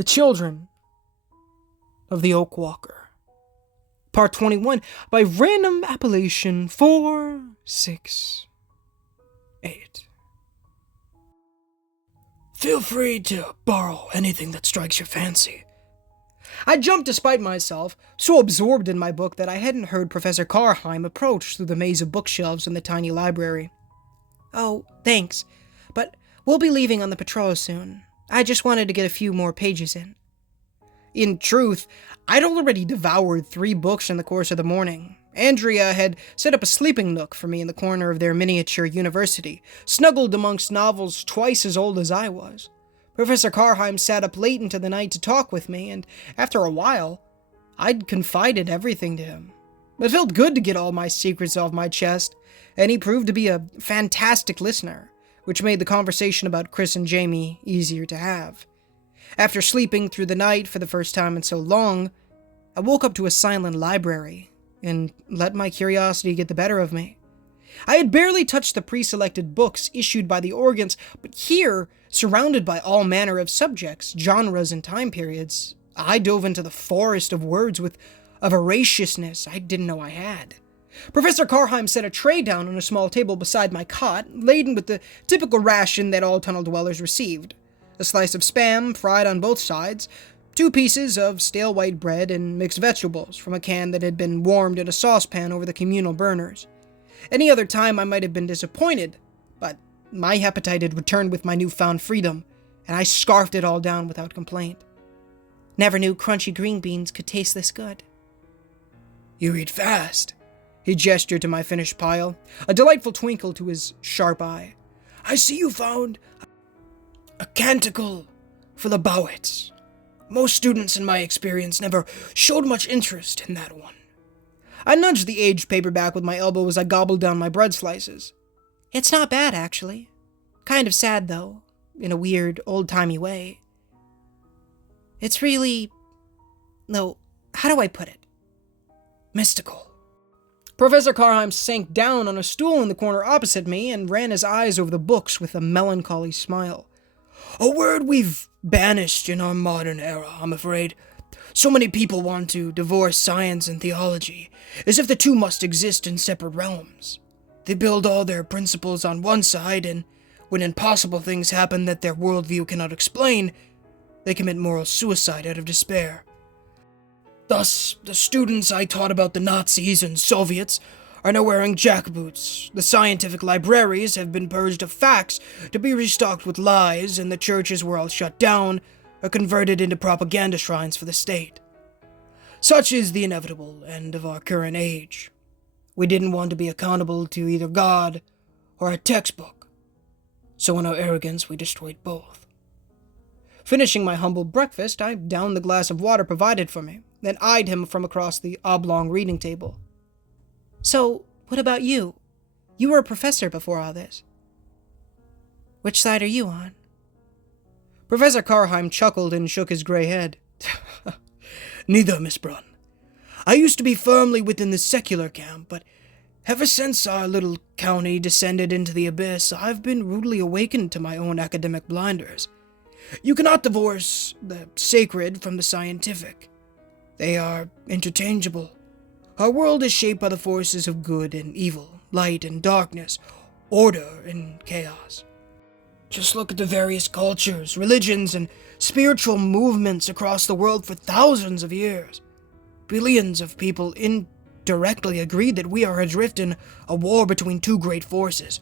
The Children of the Oak Walker. Part 21 by random appellation 468. Feel free to borrow anything that strikes your fancy. I jumped despite myself, so absorbed in my book that I hadn't heard Professor Karheim approach through the maze of bookshelves in the tiny library. Oh, thanks, but we'll be leaving on the patrol soon. I just wanted to get a few more pages in. In truth, I'd already devoured 3 books in the course of the morning. Andrea had set up a sleeping nook for me in the corner of their miniature university, snuggled amongst novels twice as old as I was. Professor Karheim sat up late into the night to talk with me, and after a while, I'd confided everything to him. It felt good to get all my secrets off my chest, and he proved to be a fantastic listener, which made the conversation about Chris and Jamie easier to have. After sleeping through the night for the first time in so long, I woke up to a silent library and let my curiosity get the better of me. I had barely touched the pre-selected books issued by the organs, but here, surrounded by all manner of subjects, genres, and time periods, I dove into the forest of words with a voraciousness I didn't know I had. Professor Karheim set a tray down on a small table beside my cot, laden with the typical ration that all tunnel dwellers received. A slice of Spam, fried on both sides, 2 pieces of stale white bread, and mixed vegetables from a can that had been warmed in a saucepan over the communal burners. Any other time I might have been disappointed, but my appetite had returned with my newfound freedom, and I scarfed it all down without complaint. Never knew crunchy green beans could taste this good. You eat fast. He gestured to my finished pile, a delightful twinkle to his sharp eye. I see you found a canticle for the Bowets. Most students in my experience never showed much interest in that one. I nudged the aged paperback with my elbow as I gobbled down my bread slices. It's not bad, actually. Kind of sad, though, in a weird, old-timey way. It's really... no, how do I put it? Mystical. Professor Karheim sank down on a stool in the corner opposite me and ran his eyes over the books with a melancholy smile. A word we've banished in our modern era, I'm afraid. So many people want to divorce science and theology, as if the two must exist in separate realms. They build all their principles on one side, and when impossible things happen that their worldview cannot explain, they commit moral suicide out of despair. Thus, the students I taught about the Nazis and Soviets are now wearing jackboots. The scientific libraries have been purged of facts to be restocked with lies, and the churches were all shut down or converted into propaganda shrines for the state. Such is the inevitable end of our current age. We didn't want to be accountable to either God or a textbook, so in our arrogance we destroyed both. Finishing my humble breakfast, I downed the glass of water provided for me, then eyed him from across the oblong reading table. So, what about you? You were a professor before all this. Which side are you on? Professor Karheim chuckled and shook his gray head. Neither, Miss Brunn. I used to be firmly within the secular camp, but ever since our little county descended into the abyss, I've been rudely awakened to my own academic blinders. You cannot divorce the sacred from the scientific. They are interchangeable. Our world is shaped by the forces of good and evil, light and darkness, order and chaos. Just look at the various cultures, religions, and spiritual movements across the world for thousands of years. Billions of people indirectly agree that we are adrift in a war between 2 great forces.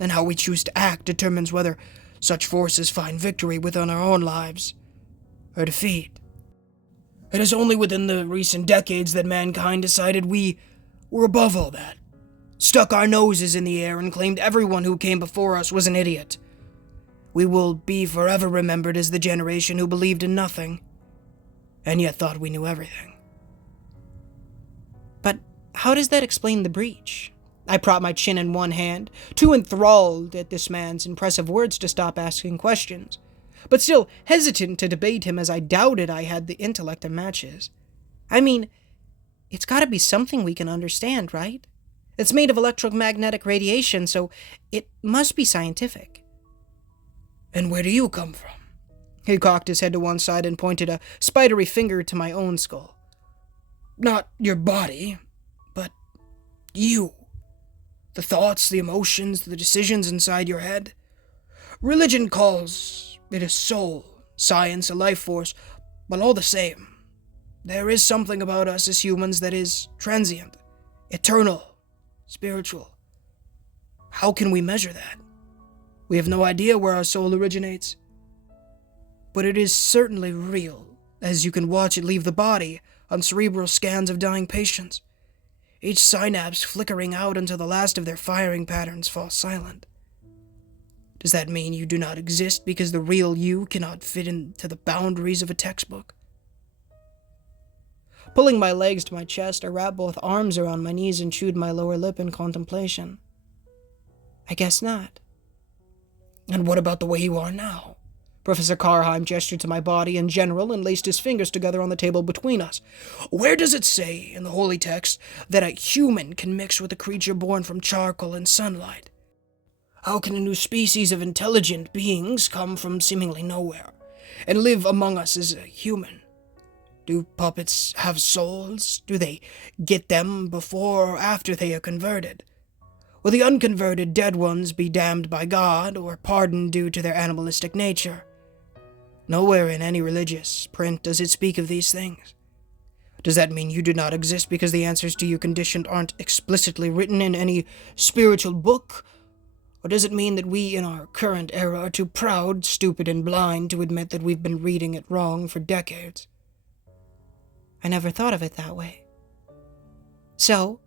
And how we choose to act determines whether such forces find victory within our own lives or defeat. It is only within the recent decades that mankind decided we were above all that, stuck our noses in the air and claimed everyone who came before us was an idiot. We will be forever remembered as the generation who believed in nothing, and yet thought we knew everything. But how does that explain the breach? I propped my chin in one hand, too enthralled at this man's impressive words to stop asking questions, but still hesitant to debate him as I doubted I had the intellect to match his. I mean, it's gotta be something we can understand, right? It's made of electromagnetic radiation, so it must be scientific. And where do you come from? He cocked his head to one side and pointed a spidery finger to my own skull. Not your body, but you. The thoughts, the emotions, the decisions inside your head. Religion calls it a soul, science a life force, but all the same, there is something about us as humans that is transient, eternal, spiritual. How can we measure that? We have no idea where our soul originates. But it is certainly real, as you can watch it leave the body on cerebral scans of dying patients, each synapse flickering out until the last of their firing patterns fall silent. Does that mean you do not exist because the real you cannot fit into the boundaries of a textbook? Pulling my legs to my chest, I wrapped both arms around my knees and chewed my lower lip in contemplation. I guess not. And what about the way you are now? Professor Karheim gestured to my body in general and laced his fingers together on the table between us. Where does it say in the holy text that a human can mix with a creature born from charcoal and sunlight? How can a new species of intelligent beings come from seemingly nowhere and live among us as a human? Do puppets have souls? Do they get them before or after they are converted? Will the unconverted dead ones be damned by God or pardoned due to their animalistic nature? Nowhere in any religious print does it speak of these things. Does that mean you do not exist because the answers to your condition aren't explicitly written in any spiritual book? Or does it mean that we in our current era are too proud, stupid, and blind to admit that we've been reading it wrong for decades? I never thought of it that way. So,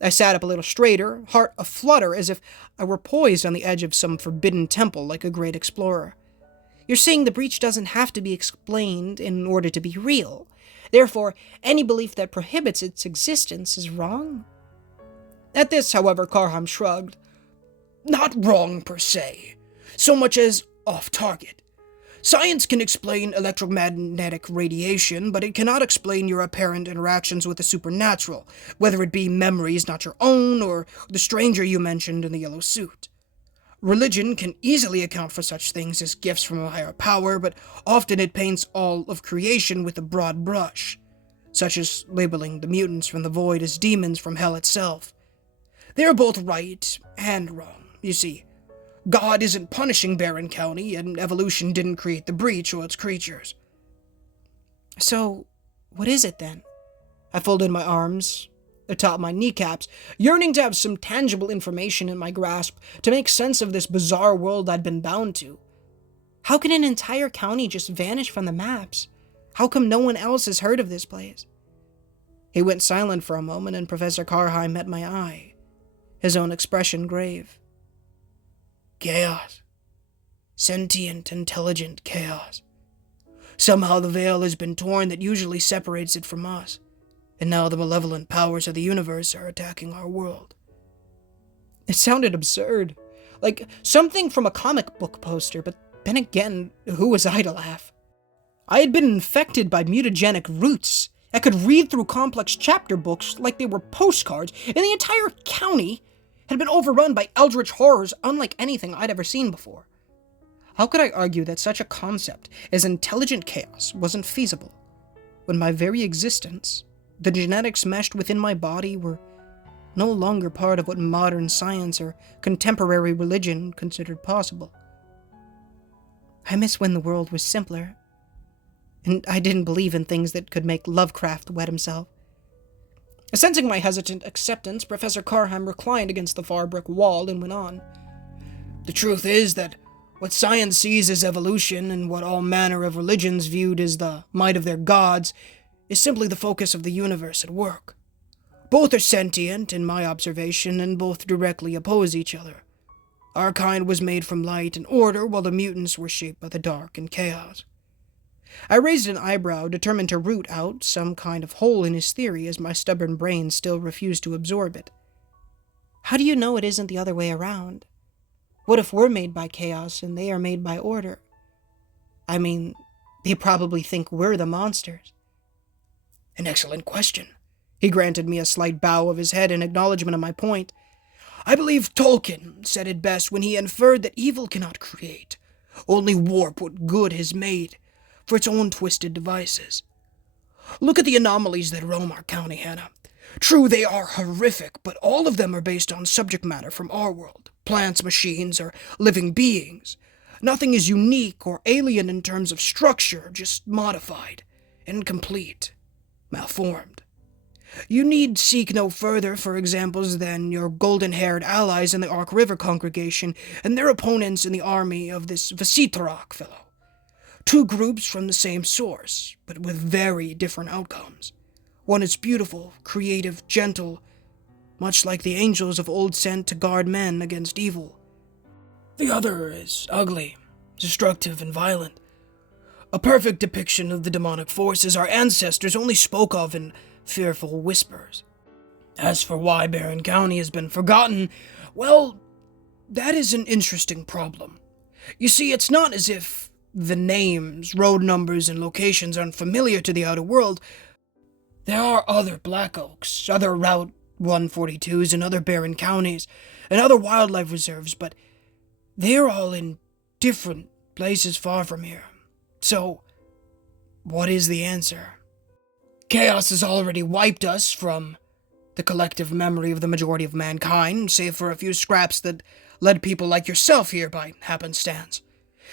I sat up a little straighter, heart aflutter as if I were poised on the edge of some forbidden temple like a great explorer. You're saying the breach doesn't have to be explained in order to be real. Therefore, any belief that prohibits its existence is wrong? At this, however, Karheim shrugged. Not wrong per se, so much as off target. Science can explain electromagnetic radiation, but it cannot explain your apparent interactions with the supernatural, whether it be memories not your own or the stranger you mentioned in the yellow suit. Religion can easily account for such things as gifts from a higher power, but often it paints all of creation with a broad brush, such as labeling the mutants from the void as demons from hell itself. They are both right and wrong. You see, God isn't punishing Barren County, and evolution didn't create the breach or its creatures. So, what is it then? I folded my arms atop my kneecaps, yearning to have some tangible information in my grasp to make sense of this bizarre world I'd been bound to. How can an entire county just vanish from the maps? How come no one else has heard of this place? He went silent for a moment, and Professor Karheim met my eye, his own expression grave. Chaos. Sentient, intelligent chaos. Somehow the veil has been torn that usually separates it from us, and now the malevolent powers of the universe are attacking our world. It sounded absurd, like something from a comic book poster, but then again, who was I to laugh? I had been infected by mutagenic roots. I could read through complex chapter books like they were postcards, and the entire county had been overrun by eldritch horrors unlike anything I'd ever seen before. How could I argue that such a concept as intelligent chaos wasn't feasible, when my very existence, the genetics meshed within my body, were no longer part of what modern science or contemporary religion considered possible? I miss when the world was simpler, and I didn't believe in things that could make Lovecraft wet himself. Sensing my hesitant acceptance, Professor Karheim reclined against the far brick wall and went on. The truth is that what science sees as evolution and what all manner of religions viewed as the might of their gods is simply the focus of the universe at work. Both are sentient, in my observation, and both directly oppose each other. Our kind was made from light and order, while the mutants were shaped by the dark and chaos. I raised an eyebrow, determined to root out some kind of hole in his theory, as my stubborn brain still refused to absorb it. How do you know it isn't the other way around? What if we're made by chaos and they are made by order? I mean, they probably think we're the monsters. An excellent question. He granted me a slight bow of his head in acknowledgement of my point. I believe Tolkien said it best when he inferred that evil cannot create, only warp what good has made for its own twisted devices. Look at the anomalies that roam our county, Hannah. True, they are horrific, but all of them are based on subject matter from our world. Plants, machines, or living beings. Nothing is unique or alien in terms of structure, just modified, incomplete, malformed. You need seek no further for examples than your golden-haired allies in the Ark River congregation and their opponents in the army of this Vasitharak fellow. Two groups from the same source, but with very different outcomes. One is beautiful, creative, gentle, much like the angels of old sent to guard men against evil. The other is ugly, destructive, and violent. A perfect depiction of the demonic forces our ancestors only spoke of in fearful whispers. As for why Barren County has been forgotten, well, that is an interesting problem. You see, it's not as if the names, road numbers, and locations aren't familiar to the outer world. There are other Black Oaks, other Route 142s in other barren counties, and other wildlife reserves, but they're all in different places far from here. So, what is the answer? Chaos has already wiped us from the collective memory of the majority of mankind, save for a few scraps that led people like yourself here by happenstance.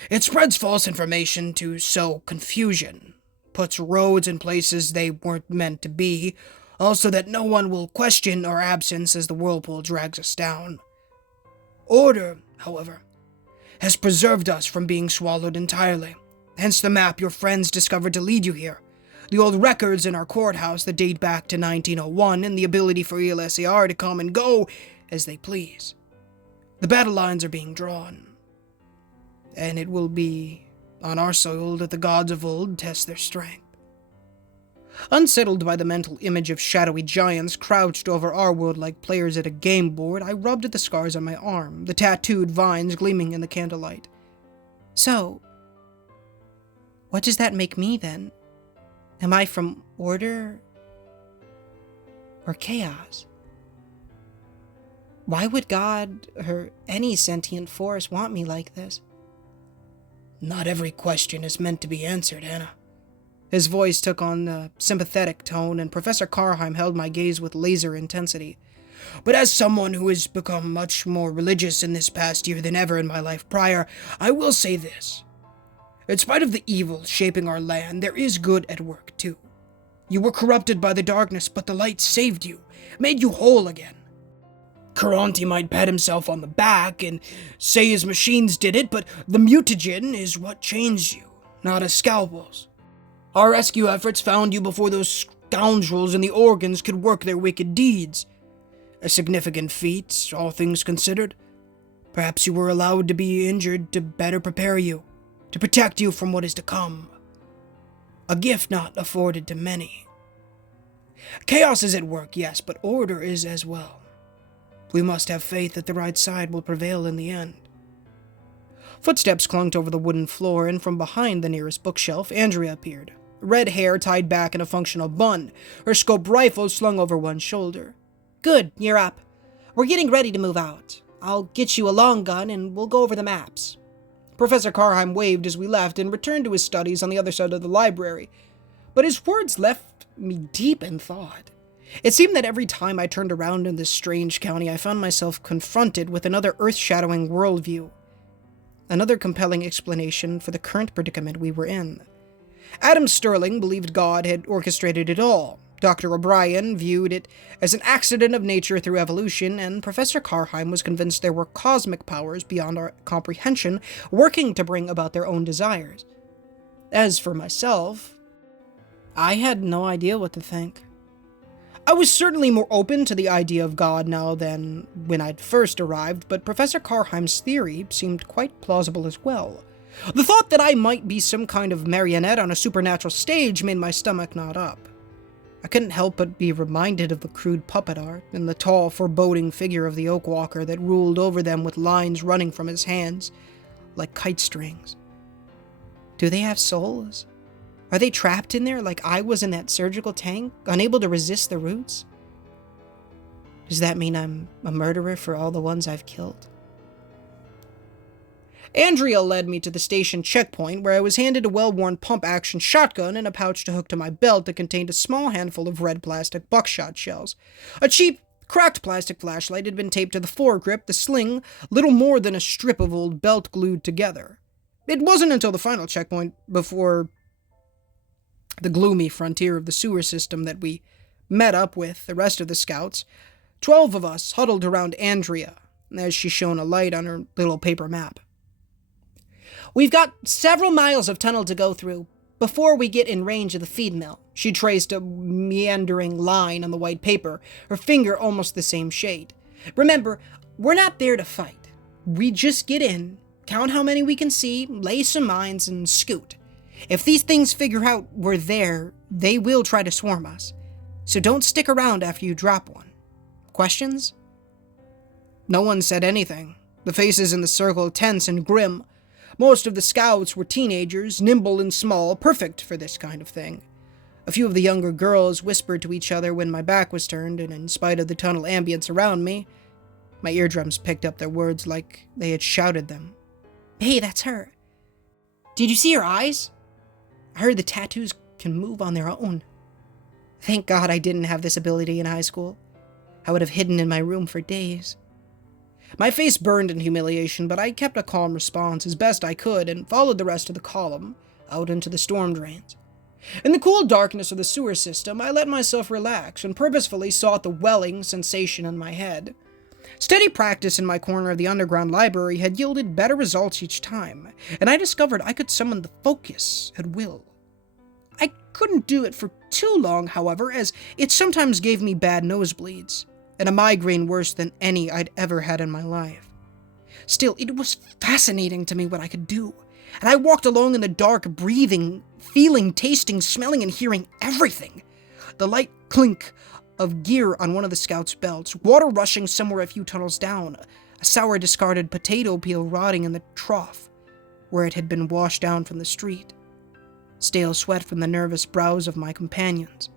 It spreads false information to sow confusion, puts roads in places they weren't meant to be, also that no one will question our absence as the whirlpool drags us down. Order, however, has preserved us from being swallowed entirely, hence the map your friends discovered to lead you here, the old records in our courthouse that date back to 1901, and the ability for ELSAR to come and go as they please. The battle lines are being drawn, and it will be on our soil that the gods of old test their strength. Unsettled by the mental image of shadowy giants crouched over our world like players at a game board, I rubbed at the scars on my arm, the tattooed vines gleaming in the candlelight. So, what does that make me, then? Am I from order or chaos? Why would God or any sentient force want me like this? Not every question is meant to be answered, Anna. His voice took on a sympathetic tone, and Professor Karheim held my gaze with laser intensity. But as someone who has become much more religious in this past year than ever in my life prior, I will say this. In spite of the evil shaping our land, there is good at work, too. You were corrupted by the darkness, but the light saved you, made you whole again. Karanti might pat himself on the back and say his machines did it, but the mutagen is what changed you, not his scalpels. Our rescue efforts found you before those scoundrels in the organs could work their wicked deeds. A significant feat, all things considered. Perhaps you were allowed to be injured to better prepare you, to protect you from what is to come. A gift not afforded to many. Chaos is at work, yes, but order is as well. We must have faith that the right side will prevail in the end. Footsteps clunked over the wooden floor, and from behind the nearest bookshelf, Andrea appeared. Red hair tied back in a functional bun, her scope rifle slung over one shoulder. Good, you're up. We're getting ready to move out. I'll get you a long gun and we'll go over the maps. Professor Karheim waved as we left and returned to his studies on the other side of the library, but his words left me deep in thought. It seemed that every time I turned around in this strange county, I found myself confronted with another earth-shadowing worldview, another compelling explanation for the current predicament we were in. Adam Sterling believed God had orchestrated it all. Dr. O'Brien viewed it as an accident of nature through evolution, and Professor Karheim was convinced there were cosmic powers beyond our comprehension working to bring about their own desires. As for myself, I had no idea what to think. I was certainly more open to the idea of God now than when I'd first arrived, but Professor Karheim's theory seemed quite plausible as well. The thought that I might be some kind of marionette on a supernatural stage made my stomach knot up. I couldn't help but be reminded of the crude puppet art and the tall, foreboding figure of the Oak Walker that ruled over them with lines running from his hands like kite strings. Do they have souls? Are they trapped in there like I was in that surgical tank, unable to resist the roots? Does that mean I'm a murderer for all the ones I've killed? Andrea led me to the station checkpoint, where I was handed a well-worn pump-action shotgun and a pouch to hook to my belt that contained a small handful of red plastic buckshot shells. A cheap, cracked plastic flashlight had been taped to the foregrip, the sling little more than a strip of old belt glued together. It wasn't until the final checkpoint, before the gloomy frontier of the sewer system, that we met up with the rest of the scouts. 12 of us huddled around Andrea, as she shone a light on her little paper map. "We've got several miles of tunnel to go through before we get in range of the feed mill." She traced a meandering line on the white paper, her finger almost the same shade. "Remember, we're not there to fight. We just get in, count how many we can see, lay some mines, and scoot. If these things figure out we're there, they will try to swarm us. So don't stick around after you drop one. Questions?" No one said anything, the faces in the circle tense and grim. Most of the scouts were teenagers, nimble and small, perfect for this kind of thing. A few of the younger girls whispered to each other when my back was turned, and in spite of the tunnel ambience around me, my eardrums picked up their words like they had shouted them. "Hey, that's her. Did you see her eyes? I heard the tattoos can move on their own. Thank God I didn't have this ability in high school. I would have hidden in my room for days." My face burned in humiliation, but I kept a calm response as best I could and followed the rest of the column out into the storm drains. In the cool darkness of the sewer system, I let myself relax and purposefully sought the welling sensation in my head. Steady practice in my corner of the underground library had yielded better results each time, and I discovered I could summon the focus at will. I couldn't do it for too long, however, as it sometimes gave me bad nosebleeds, and a migraine worse than any I'd ever had in my life. Still, it was fascinating to me what I could do, and I walked along in the dark, breathing, feeling, tasting, smelling, and hearing everything. The light clink of gear on one of the scouts' belts, water rushing somewhere a few tunnels down, a sour discarded potato peel rotting in the trough where it had been washed down from the street, stale sweat from the nervous brows of my companions,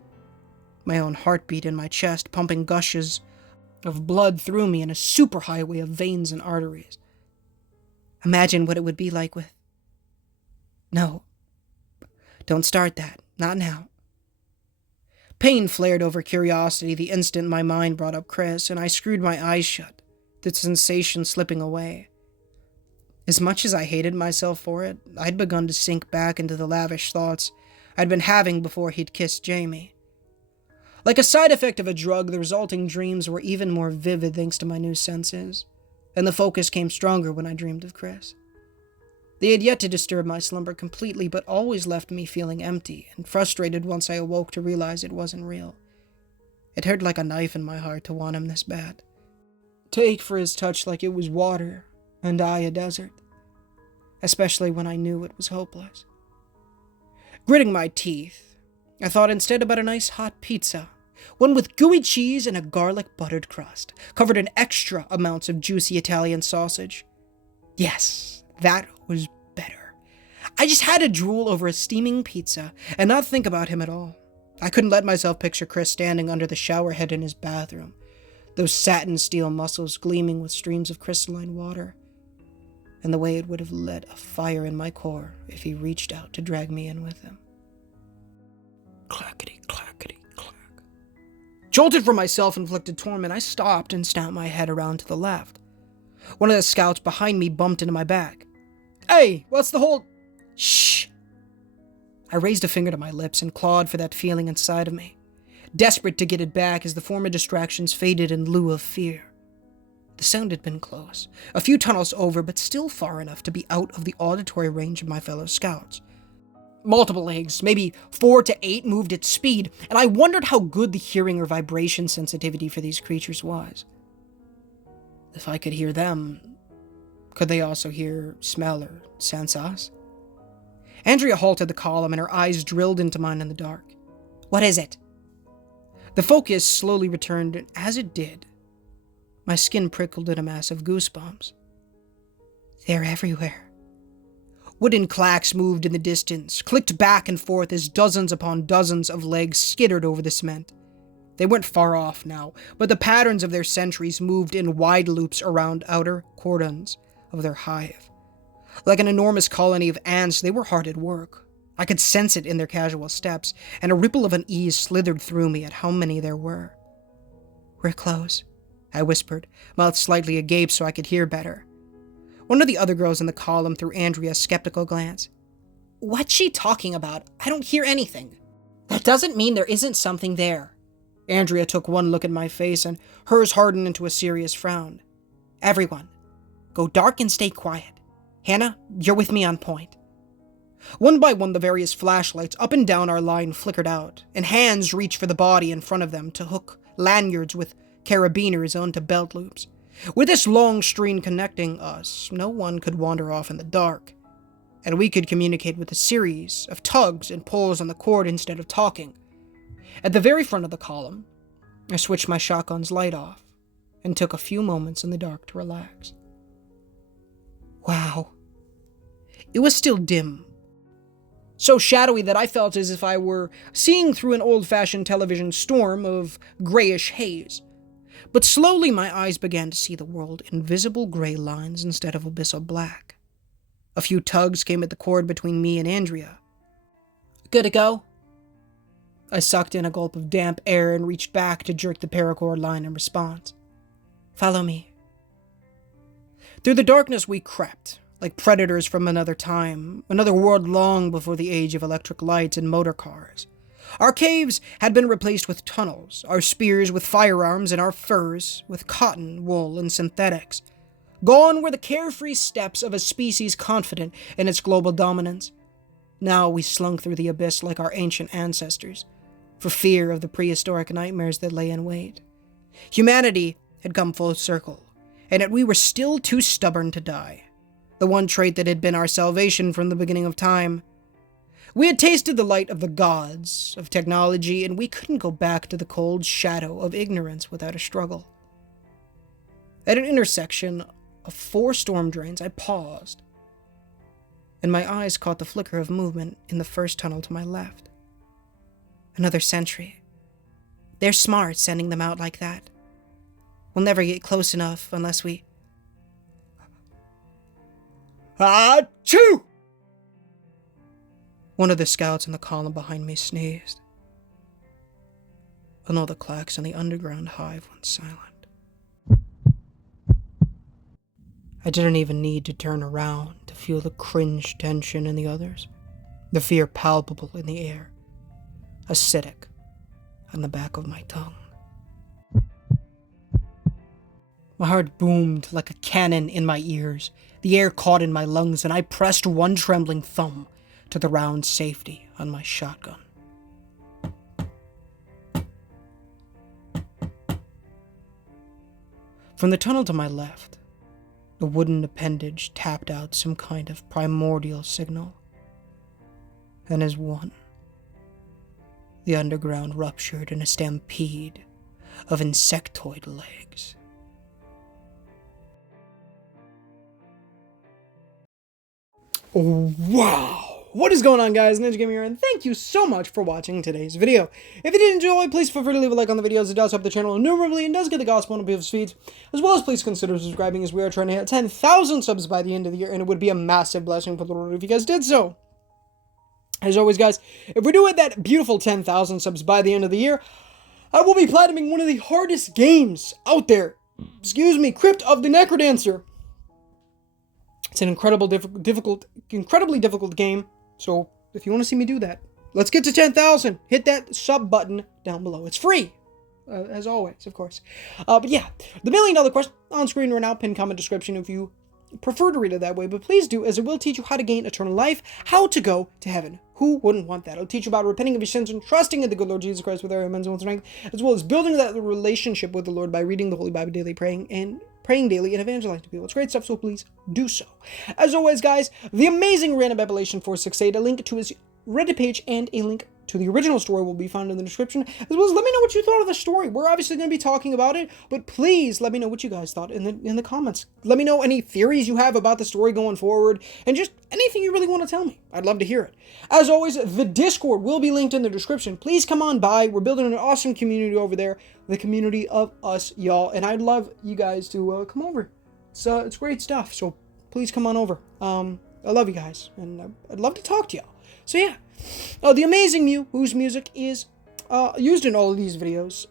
my own heartbeat in my chest pumping gushes of blood through me in a superhighway of veins and arteries. Imagine what it would be like with... No, don't start that, not now. Pain flared over curiosity the instant my mind brought up Chris, and I screwed my eyes shut, the sensation slipping away. As much as I hated myself for it, I'd begun to sink back into the lavish thoughts I'd been having before he'd kissed Jamie. Like a side effect of a drug, the resulting dreams were even more vivid thanks to my new senses, and the focus came stronger when I dreamed of Chris. They had yet to disturb my slumber completely, but always left me feeling empty and frustrated once I awoke to realize it wasn't real. It hurt like a knife in my heart to want him this bad, to ache for his touch like it was water and I a desert, especially when I knew it was hopeless. Gritting my teeth, I thought instead about a nice hot pizza, one with gooey cheese and a garlic buttered crust, covered in extra amounts of juicy Italian sausage. Yes, that was better. I just had to drool over a steaming pizza and not think about him at all. I couldn't let myself picture Chris standing under the shower head in his bathroom, those satin steel muscles gleaming with streams of crystalline water, and the way it would have lit a fire in my core if he reached out to drag me in with him. Clackety, clackety, clack. Jolted from my self-inflicted torment, I stopped and snapped my head around to the left. One of the scouts behind me bumped into my back. "Hey, what's the whole..." "Shh!" I raised a finger to my lips and clawed for that feeling inside of me, desperate to get it back as the former distractions faded in lieu of fear. The sound had been close, a few tunnels over, but still far enough to be out of the auditory range of my fellow scouts. Multiple legs, maybe 4 to 8, moved at speed, and I wondered how good the hearing or vibration sensitivity for these creatures was. If I could hear them, could they also hear, smell, or sense us? Andrea halted the column, and her eyes drilled into mine in the dark. "What is it?" The focus slowly returned, and as it did, my skin prickled in a mass of goosebumps. They're everywhere. Wooden clacks moved in the distance, clicked back and forth as dozens upon dozens of legs skittered over the cement. They weren't far off now, but the patterns of their sentries moved in wide loops around outer cordons of their hive. Like an enormous colony of ants, they were hard at work. I could sense it in their casual steps, and a ripple of unease slithered through me at how many there were. "We're close," I whispered, mouth slightly agape so I could hear better. One of the other girls in the column threw Andrea a skeptical glance. "What's she talking about? I don't hear anything." "That doesn't mean there isn't something there." Andrea took one look at my face, and hers hardened into a serious frown. "Everyone, go dark and stay quiet. Hannah, you're with me on point." One by one, the various flashlights up and down our line flickered out, and hands reached for the body in front of them to hook lanyards with carabiners onto belt loops. With this long string connecting us, no one could wander off in the dark, and we could communicate with a series of tugs and pulls on the cord instead of talking. At the very front of the column, I switched my shotgun's light off and took a few moments in the dark to relax. Wow. It was still dim, so shadowy that I felt as if I were seeing through an old-fashioned television storm of grayish haze. But slowly my eyes began to see the world in visible gray lines instead of abyssal black. A few tugs came at the cord between me and Andrea. "Good to go?" I sucked in a gulp of damp air and reached back to jerk the paracord line in response. "Follow me." Through the darkness we crept, like predators from another time, another world long before the age of electric lights and motor cars. Our caves had been replaced with tunnels, our spears with firearms, and our furs with cotton, wool, and synthetics. Gone were the carefree steps of a species confident in its global dominance. Now we slunk through the abyss like our ancient ancestors, for fear of the prehistoric nightmares that lay in wait. Humanity had come full circle, and yet we were still too stubborn to die. The one trait that had been our salvation from the beginning of time. We had tasted the light of the gods, of technology, and we couldn't go back to the cold shadow of ignorance without a struggle. At an intersection of 4 storm drains, I paused, and my eyes caught the flicker of movement in the first tunnel to my left. Another sentry. They're smart sending them out like that. We'll never get close enough unless we... Achoo! One of the scouts in the column behind me sneezed, and all the clacks in the underground hive went silent. I didn't even need to turn around to feel the cringe tension in the others, the fear palpable in the air, acidic on the back of my tongue. My heart boomed like a cannon in my ears. The air caught in my lungs, and I pressed one trembling thumb to the round safety on my shotgun. From the tunnel to my left, the wooden appendage tapped out some kind of primordial signal. And as one, the underground ruptured in a stampede of insectoid legs. Wow! What is going on, guys? Ninja Gamer here, and thank you so much for watching today's video. If you did enjoy, please feel free to leave a like on the videos. It does help the channel innumerably and does get the gospel on people's feeds. As well as please consider subscribing, as we are trying to hit 10,000 subs by the end of the year, and it would be a massive blessing for the Lord if you guys did so. As always, guys, if we do hit that beautiful 10,000 subs by the end of the year, I will be platinuming one of the hardest games out there. Excuse me, Crypt of the Necrodancer. It's an incredibly difficult game. So if you want to see me do that, let's get to 10,000. Hit that sub button down below. It's free, as always, of course. But yeah, the $1 million question on screen right now, pinned comment description if you prefer to read it that way. But please do, as it will teach you how to gain eternal life, how to go to heaven. Who wouldn't want that? It'll teach you about repenting of your sins and trusting in the good Lord Jesus Christ with every man's strength, as well as building that relationship with the Lord by reading the Holy Bible daily, praying daily, and evangelizing to people. It's great stuff, so please do so. As always, guys, the amazing random Appellation 468, a link to his Reddit page and a link to the original story will be found in the description, as well as let me know what you thought of the story. We're obviously going to be talking about it, but please let me know what you guys thought in the comments. Let me know any theories you have about the story going forward, and just anything you really want to tell me. I'd love to hear it. As always, the Discord will be linked in the description. Please come on by. We're building an awesome community over there, the community of us, y'all, and I'd love you guys to come over. It's great stuff, so please come on over. I love you guys, and I'd love to talk to y'all. So yeah, the amazing Mew, whose music is used in all of these videos.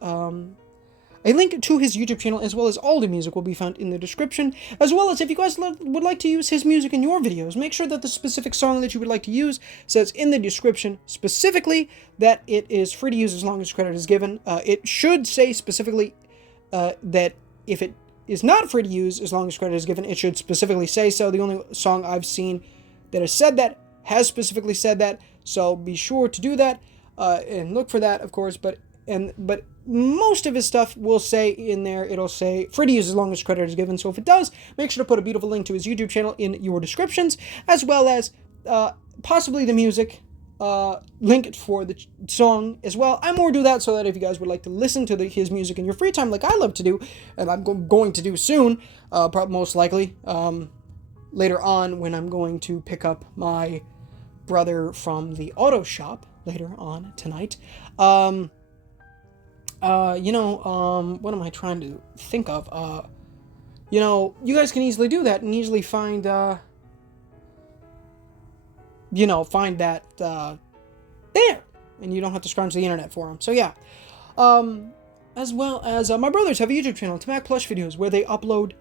A link to his YouTube channel, as well as all the music, will be found in the description, as well as if you guys would like to use his music in your videos, make sure that the specific song that you would like to use says in the description specifically that it is free to use as long as credit is given. It should say specifically that if it is not free to use as long as credit is given, it should specifically say so. The only song I've seen that has said that has specifically said that, so be sure to do that and look for that, of course. But most of his stuff will say in there, it'll say free to use as long as credit is given. So if it does, make sure to put a beautiful link to his YouTube channel in your descriptions, as well as possibly the music link for the song as well. I more do that so that if you guys would like to listen to his music in your free time, like I love to do, and I'm going to do soon, most likely later on when I'm going to pick up my brother from the auto shop later on tonight. What am I trying to think of? You guys can easily do that and easily find, find that, there. And you don't have to scrounge the internet for them. So yeah. As well as, my brothers have a YouTube channel, Tamac Plush Videos, where they upload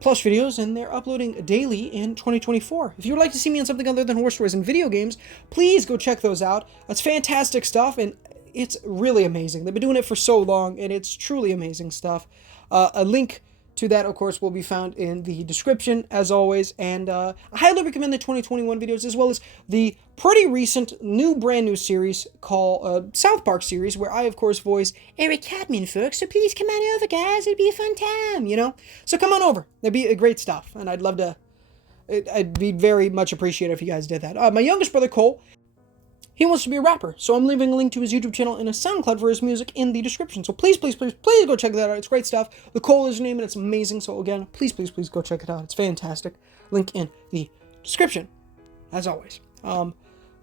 plush videos, and they're uploading daily in 2024. If you would like to see me on something other than horror stories and video games, please go check those out. That's fantastic stuff, and it's really amazing. They've been doing it for so long, and it's truly amazing stuff. A link to that, of course, will be found in the description, as always. And I highly recommend the 2021 videos, as well as the pretty recent, brand new series called South Park series, where I, of course, voice Eric Cadman, folks. So please come on over, guys. It'd be a fun time, So come on over. It'd be great stuff, and I'd love to. I'd be very much appreciated if you guys did that. My youngest brother, Cole, he wants to be a rapper, so I'm leaving a link to his YouTube channel and a SoundCloud for his music in the description. So please, please, please, please go check that out. It's great stuff. The Cole is his name, and it's amazing. So again, please, please, please go check it out. It's fantastic. Link in the description, as always. Of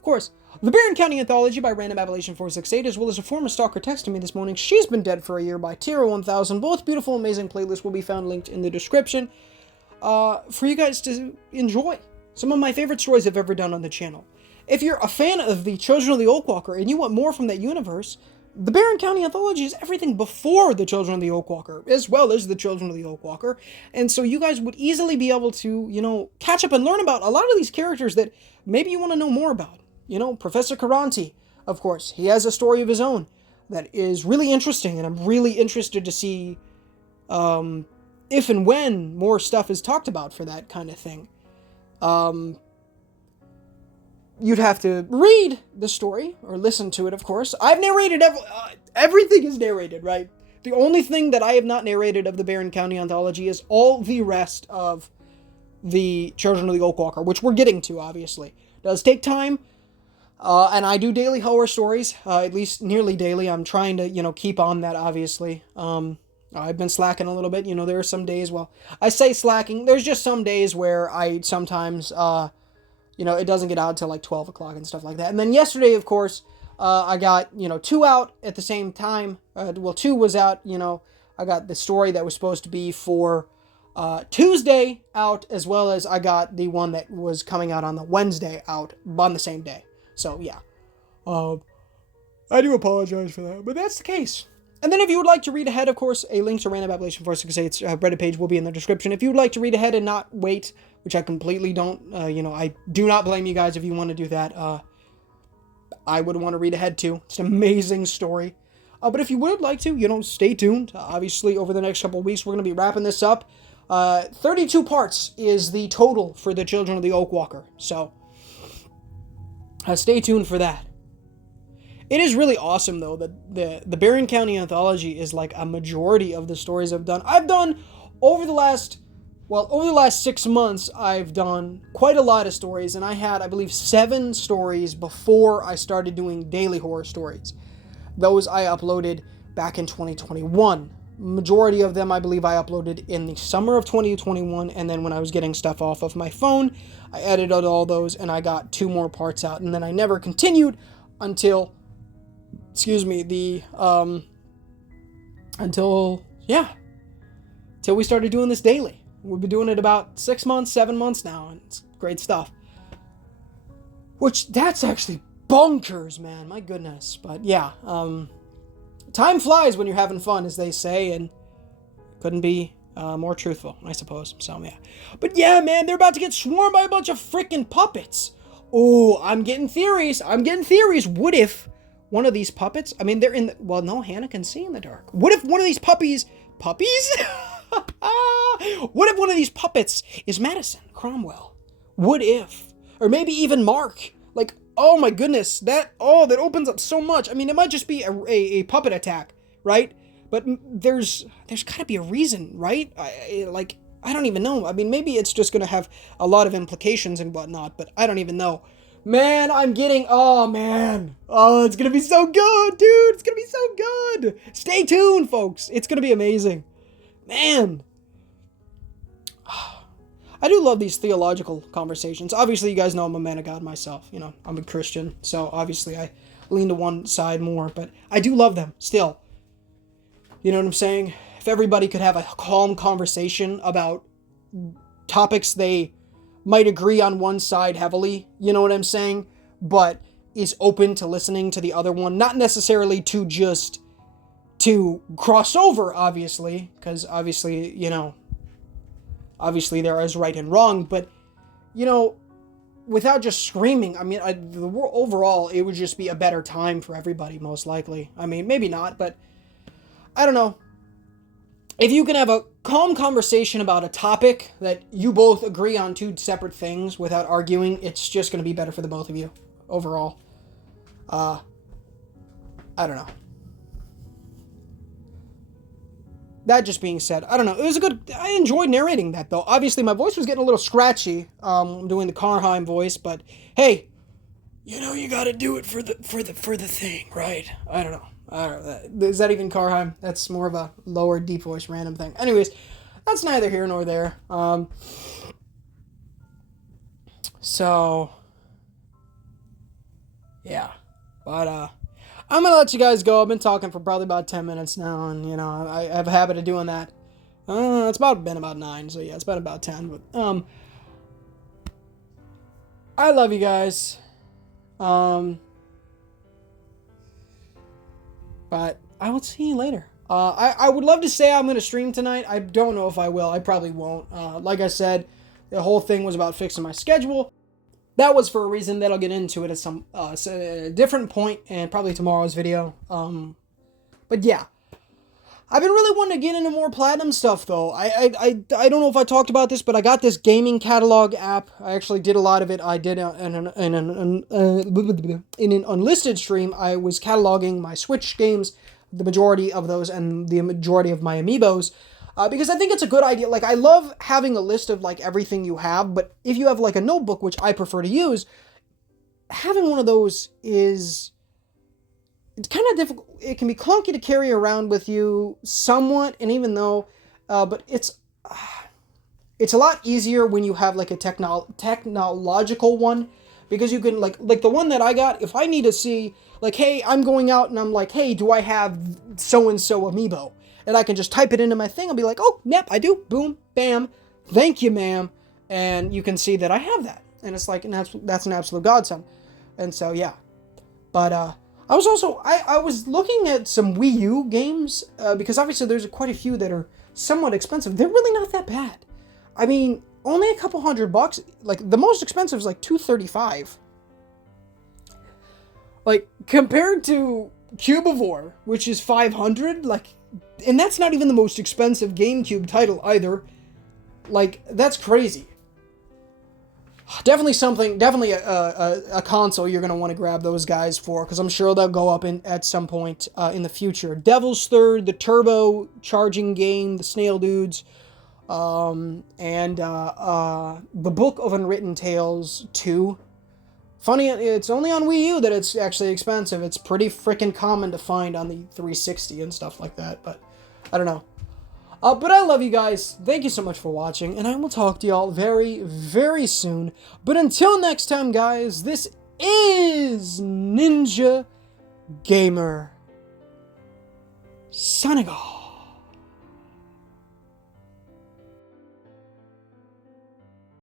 course, the Barron County Anthology by Random Appellation 468, as well as a former stalker texted me this morning. She's Been Dead for a Year by Tira 1000. Both beautiful, amazing playlists will be found linked in the description for you guys to enjoy. Some of my favorite stories I've ever done on the channel. If you're a fan of the Children of the Oak Walker and you want more from that universe, the Barron County Anthology is everything before the Children of the Oak Walker, as well as the Children of the Oak Walker. And so you guys would easily be able to, catch up and learn about a lot of these characters that maybe you want to know more about. Professor Caranti, of course, he has a story of his own that is really interesting, and I'm really interested to see if and when more stuff is talked about for that kind of thing. You'd have to read the story, or listen to it, of course. I've narrated, everything is narrated, right? The only thing that I have not narrated of the Barron County Anthology is all the rest of the Children of the Oak Walker, which we're getting to, obviously. It does take time, and I do daily horror stories, at least nearly daily. I'm trying to, keep on that, obviously. I've been slacking a little bit, there are some days, I say slacking, there's just some days where I sometimes, it doesn't get out until like 12 o'clock and stuff like that. And then yesterday, of course, I got, 2 out at the same time. 2 was out, I got the story that was supposed to be for Tuesday out, as well as I got the one that was coming out on the Wednesday out on the same day. So, yeah. I do apologize for that, but that's the case. And then if you would like to read ahead, of course, a link to Random Appellation 468's Reddit page will be in the description. If you would like to read ahead and not wait, which I completely don't, I do not blame you guys if you want to do that. I would want to read ahead too. It's an amazing story. But if you would like to, stay tuned. Obviously, over the next couple of weeks, we're going to be wrapping this up. 32 parts is the total for the Children of the Oak Walker. So, stay tuned for that. It is really awesome, though, that the Barron County Anthology is like a majority of the stories I've done. I've done, over the last 6 months, I've done quite a lot of stories, and I had, I believe, 7 stories before I started doing daily horror stories. Those I uploaded back in 2021. Majority of them, I believe, I uploaded in the summer of 2021, and then when I was getting stuff off of my phone, I edited all those, and I got 2 more parts out, and then I never continued until... until we started doing this daily. We've been doing it about 6 months, 7 months now, and it's great stuff. Which, that's actually bonkers, man. My goodness. But yeah, time flies when you're having fun, as they say, and couldn't be more truthful, I suppose. So, yeah. But yeah, man, they're about to get swarmed by a bunch of freaking puppets. Oh, I'm getting theories. What if one of these puppets, I mean, they're in the, well, no, Hannah can see in the dark. What if one of these puppies? What if one of these puppets is Madison Cromwell? What if? Or maybe even Mark. Like, oh my goodness, that opens up so much. I mean, it might just be a puppet attack, right? But there's gotta be a reason, right? I don't even know. I mean, maybe it's just gonna have a lot of implications and whatnot, but I don't even know. Man, oh man. Oh, it's gonna be so good, dude. It's gonna be so good. Stay tuned, folks. It's gonna be amazing. Man. I do love these theological conversations. Obviously, you guys know I'm a man of God myself. You know, I'm a Christian, so obviously I lean to one side more, but I do love them still. You know what I'm saying? If everybody could have a calm conversation about topics they might agree on one side heavily, you know what I'm saying? But is open to listening to the other one, not necessarily to cross over, obviously, because obviously, you know, obviously there is right and wrong, but, you know, without just screaming, I mean, the world overall, it would just be a better time for everybody, most likely. I mean, maybe not, but I don't know. If you can have a calm conversation about a topic that you both agree on two separate things without arguing, it's just going to be better for the both of you overall. I don't know. That just being said, I don't know. I enjoyed narrating that, though. Obviously, my voice was getting a little scratchy, doing the Karheim voice, but hey, you know, you gotta do it for the thing, right? I don't know. Is that even Karheim? That's more of a lower, deep voice, random thing. Anyways, that's neither here nor there. So, yeah. But, I'm gonna let you guys go. I've been talking for probably about 10 minutes now, and, you know, I have a habit of doing that. It's been about 9, so yeah, it's been about 10, but, I love you guys. But I will see you later. I would love to say I'm gonna stream tonight. I don't know if I will. I probably won't. Like I said, the whole thing was about fixing my schedule. That was for a reason that I'll get into it at some a different point, and probably tomorrow's video. But yeah, I've been really wanting to get into more platinum stuff, though. I don't know if I talked about this, but I got this gaming catalog app. I actually did a lot of it. I did in an unlisted stream. I was cataloging my Switch games, the majority of those, and the majority of my amiibos. Because I think it's a good idea. Like, I love having a list of, like, everything you have, but if you have, like, a notebook, which I prefer to use, having one of those it's kind of difficult. It can be clunky to carry around with you somewhat, and even though, but it's a lot easier when you have, like, a technological one, because you can, like the one that I got, if I need to see, like, hey, I'm going out, and I'm like, hey, do I have so-and-so amiibo? And I can just type it into my thing. I'll be like, oh, yep, I do. Boom, bam. Thank you, ma'am. And you can see that I have that. And it's like, that's an absolute godsend. And so, yeah. But I was looking at some Wii U games, because obviously there's quite a few that are somewhat expensive. They're really not that bad. I mean, only a couple $100. Like, the most expensive is like $235. Like, compared to Cubivore, which is $500, like, and that's not even the most expensive GameCube title either. Like, that's crazy. Definitely a console you're going to want to grab those guys for, because I'm sure they'll go up at some point in the future. Devil's Third, the Turbo Charging Game, the Snail Dudes, and the Book of Unwritten Tales 2. Funny, it's only on Wii U that it's actually expensive. It's pretty freaking common to find on the 360 and stuff like that, but I don't know. But I love you guys. Thank you so much for watching, and I will talk to y'all very, very soon. But until next time, guys, this is Ninja Gamer signing off.